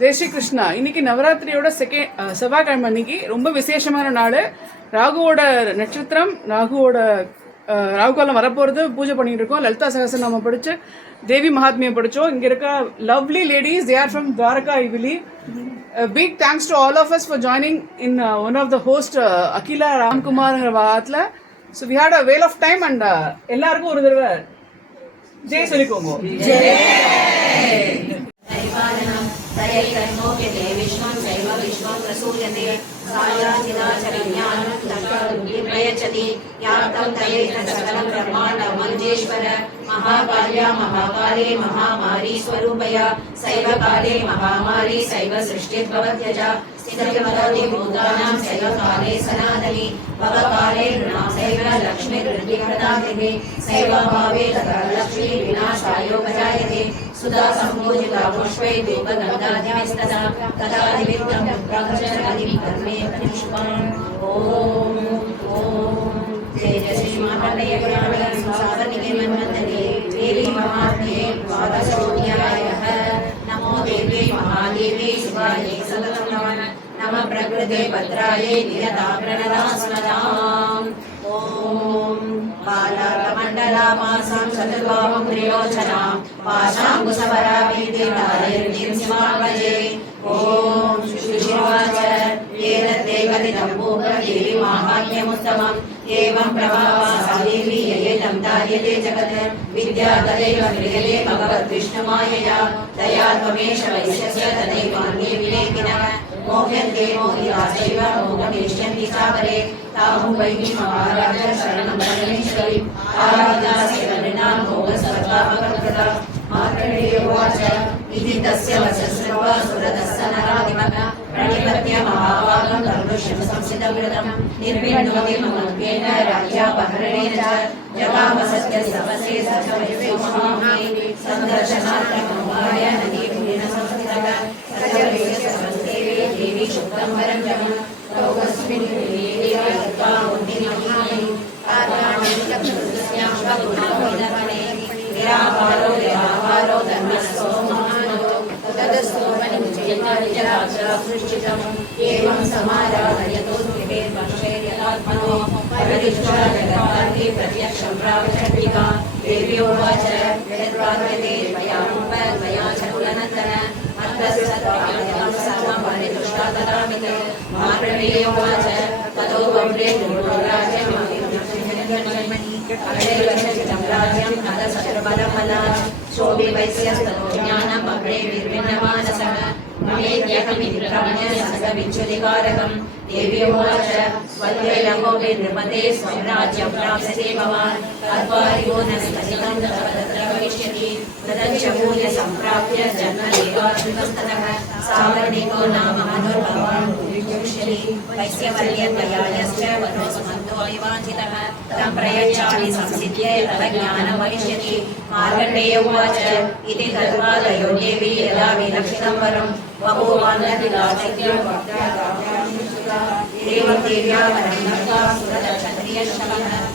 ஜெய் ஸ்ரீ கிருஷ்ணா. இன்னைக்கு நவராத்திரியோட செகண்ட் செவ்வாய்க்கிழமை அன்னைக்கு ரொம்ப விசேஷமான நாள். ராகுவோட நட்சத்திரம் ராகுவோட ராகுகாலம் வரப்போறது பூஜை பண்ணிட்டு இருக்கோம். லலிதா சகசநாமம் படிச்சு தேவி மகாத்மியம் படிச்சோம். இங்க இருக்க lovely ladies they are from Dwarka I believe big thanks to all of us for joining in one of the host Akhila ராம்குமார்ங்கிற வாரத்தில் so we had a whale of time and எல்லாருக்கும் ஒரு தடவை ஜெய் சொல்லிக்கோங்க. दैवाननं विश्वं चैव विश्वं प्रसूयते सायाचिदाचरज्ञानं तत्त्वबुद्धिं प्रयच्छति यातं दयैत सकलं ब्रह्माण्डं महाकाल्या महाकाले महामारी स्वरूपया सैव काले महामारी सैव सृष्टिर्भवत्यजा स्थितिर्भवति भूतानां सैव काले सनातनि भवकाले नृणां सैव लक्ष्मीर्वृद्धिप्रदातिः सैव तथा लक्ष्मी विनाशायोपजायते सुधा सम्पूजिता पुष्पै धूपगन्धादिविस्तदा तदा निमित्तं ब्रह्मचर्यादिं कर्मे प्रतिष्ठम् ॐ ॐ। जय जय श्री महादेवराय साधनिके मन्वन्तरे देवी महात्म्ये द्वादशोऽध्यायः। नमो देवी महादेवी शिवायै सततं नमः। नमः प्रकृते भद्रायै नियता प्रणदास्मदाम् ॐ बालाकमण्डलामासां चतुर्बाहुग्रियोचनां पाशाङ्कुशपराभीतिर्निर्सिंहाभजे ॐ शुचिर्वाच एतद्दे कथितं भूपदेवी माहात्म्यमुत्तमम् एवं प्रभावा ययेदं धार्यते जगत् विद्या तदैव क्रियते भगवद्विष्णुमायया दया त्वमेष वैश्यस्य तदैवान्ये विलेपिनः मोह्यन्ते मोहिताश्चैव मोहमेष्यन्ति चापरे ताहु वैहि शरणं परमेश्वरि। आराधितास्य नृणां भोगसर्वापकृता मार्कण्डेय उवाच, इति तस्य वचस्रवा सुरदस्य नरादिमः प्रणिपत्य महाभागं धनुष्यं संसितव्रतं निर्विण्णोति ममत्वेन राज्यापहरणेन च। जगामसत्य सवसे सचवयसे महामे सन्दर्शनार्थमोहाय नदीपुरेण संस्थितः। सचवेस्य सृष्टितम् एवं समाराधयतो स्थितेर्वर्षेर्यथात्मनो परदिष्टा जगत्कार्ये प्रत्यक्षं प्रावचण्डिका देवी उवाच यद्वाक्यते त्वया च कुलनन्दन अर्थसत्त्वादिदं सर्वं परितुष्टा ददामिते मार्कण्डेय ततो वम्रे गुरुराज्यम् राज्यं नरसर्वबलमलात् शोभि वैश्यस्ततो ज्ञानम् अग्रे निर्विण्णमानसः ममेत्यहमिति प्रमण्य ससविच्युतिकारकम् देवी उवाच स्वल्पैलकोपि नृपते स्वं राज्यं प्राप्स्यते भवान् अद्वारियो न स्थितं तव तत्र भविष्यति तदच्च भूय सम्प्राप्य जन्मदेवाश्रितस्ततः सावर्णिको नाम मनुर्भवान् भविष्यति वैश्यवर्यद्वयायश्च वनो समन्तो अविवाञ्छितः तं प्रयच्छामि संसिद्ध्य तव ज्ञानं भविष्यति मार्कण्डेय उवाच इति तद्वादयो देवी यदा विलक्षितं वरं बभूवान्नतिलाशक्यं एवं देव्या वरं दत्त्वा सुरक्षत्रियशवः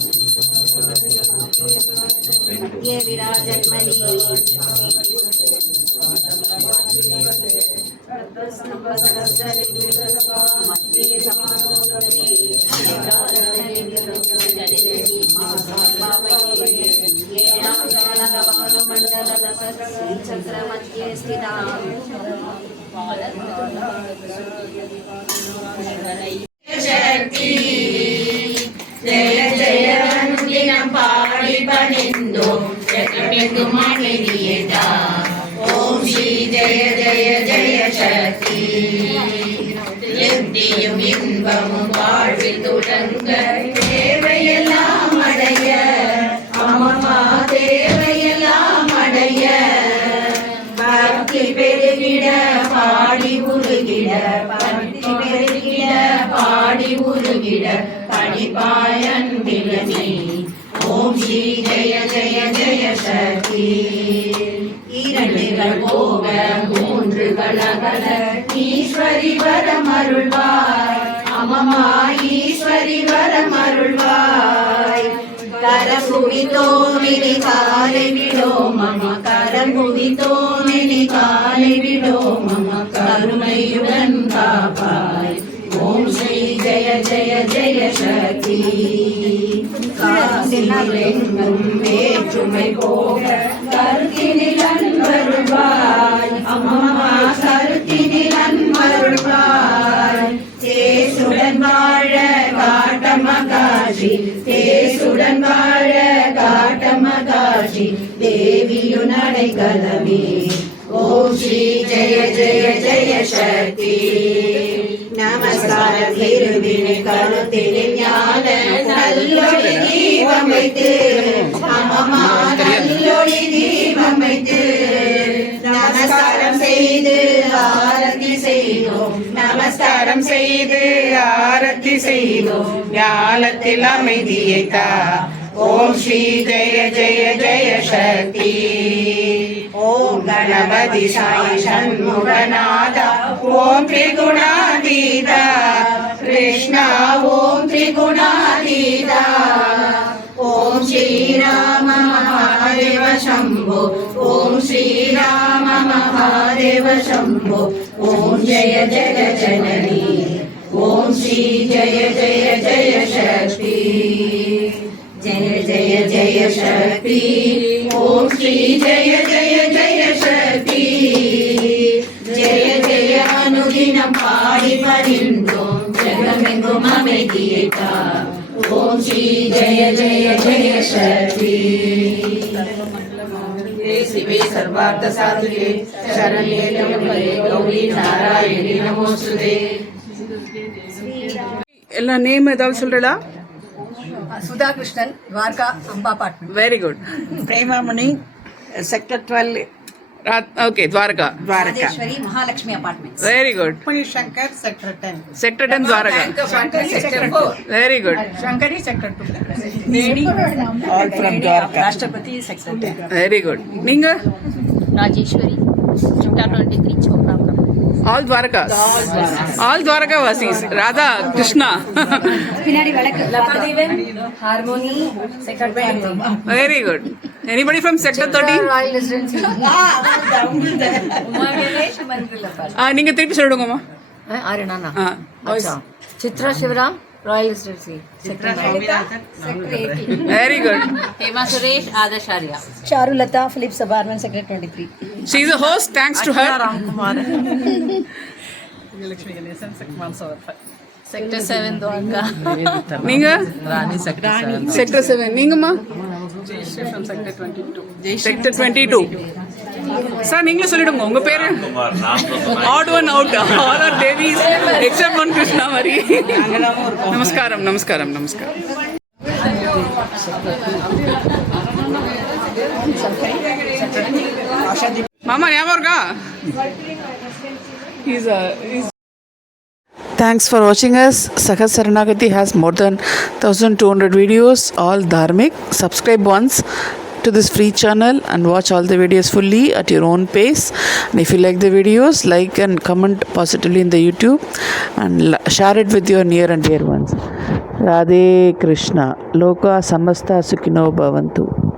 విరాజన్మని మండల చక్రమధ్యే స్థిత ஜெகமெங்கும் ஓம் ஸ்ரீ ஜெய ஜெய ஜெய சக்தி எத்தியும் இன்பமும் வாழ்வில் தொடங்க தேவையெல்லாம் அடைய அம்மா தேவையெல்லாம் அடைய பக்தி பெருகிட பாடி உருகிட பக்தி பெருகிட பாடி உருகிட படிப்பாயன் இரண்டுகள் போக மூன்றுகள் அகல ஈஸ்வரி வரம் அருள்வாய் அம்மம்மா ஈஸ்வரி வரம் அருள்வாய் கரம் குவித்தோமினி காலை விடோ மம கரம் குவித்தோமினி காலை விடோ மம கருணையுடன் காப்பாய். ஓம் ஸ்ரீ ஜெய ஜெய ஜெய சக்தி. காசிலெங்கும் வேற்றுமை போக கருத்தினில் அன்பருள்வாய் அம்மா கருத்தினில் அன்பருள்வாய் தேசுடன் வாழ காட்டம காட்சி தேசுடன் வாழ காட்டம காட்சி நடை அடைக்கலமே ஓம் ஸ்ரீ ஜெய ஜெய நமஸ்கார திருவினை கருத்தினில் ஞான நல்லொளி தீபம் வைத்து அம்மம்மா நல்லொளி தீபம் வைத்து நமஸ்காரம் செய்து ஆரத்தி செய்தோம். நமஸ்காரம் செய்து ஆரத்தி செய்தோம். ஞானத்தில் அமைதியை தா ఓం శ్రీ జయ జయ జయ శక్తి. ఓం గణపతి సాయి షణ్ముఖనాథ. ఓం త్రిగుణాతీత. కృష్ణ ఓం త్రిగుణాతీత. ఓం శ్రీరామ మహాదేవ శంభో. ఓం శ్రీరామ మహాదేవ శంభో. ఓం జయ జయ జననీ. ఓం శ్రీ జయ జయ జయ శక్తి. ஜெய ஜெய ஜெய சக்தி ஓம் ஸ்ரீ ஜெய ஜெய ஜெய சக்தி ஜெய ஜெய அனுதினம் பாடி பணிந்தோம் ஜெகமெங்கும் அமைதியை தா ஓம் ஸ்ரீ ஜெய ஜெய ஜெய சக்தி शिवे सर्वार्थ साधुके शरण्ये त्र्यंबके गौरी नारायणी नमोस्तुते எல்லா நேம் ஏதாவது சொல்றா Sudhakrishnan Dwarka Amba apartment. Very good Premamani sector twelve. Okay Dwarka. Dwarka. Mahalakshmi apartment very good Shankar sector ten. Sector ten Dwarka. Very good Shankari sector two. Rashtrapati sector ten. Very good నింగ? Rajeshwari sector twenty three Chopra all Dwarka all Dwarka வாசிஸ் Radha Krishna very good anybody from sector thirty நீங்க திருப்பி சொல்லுங்கம்மா ஆ Chitra Sivaram royal very good Hema Suresh आदर्शार्य Charulata Philips apartment sector 23 she is a host thanks to her Ram Kumar Lakshmi Ganesan सकमान सवर्फ sector seven Dwarka நீங்க? Rani sector seven sector seven நீங்கம்மா? Sector twenty two sector twenty two sir நீங்களே சொல்லிடுங்க உங்க பேரு odd one out all are devis except one Krishna மாதிரி நமஸ்காரம் நமஸ்காரம் நமஸ்காரம் மாமா ஞாபகம் இருக்கா He's a, he's Thanks for watching us. Sakat Saranagati has more than 1200 videos, all dharmic. Subscribe once to this free channel and watch all the videos fully at your own pace. And if you like the videos, like and comment positively in the YouTube and la- share it with your near and dear ones. Radhe Krishna. Loka Samasta Sukhino Bhavantu.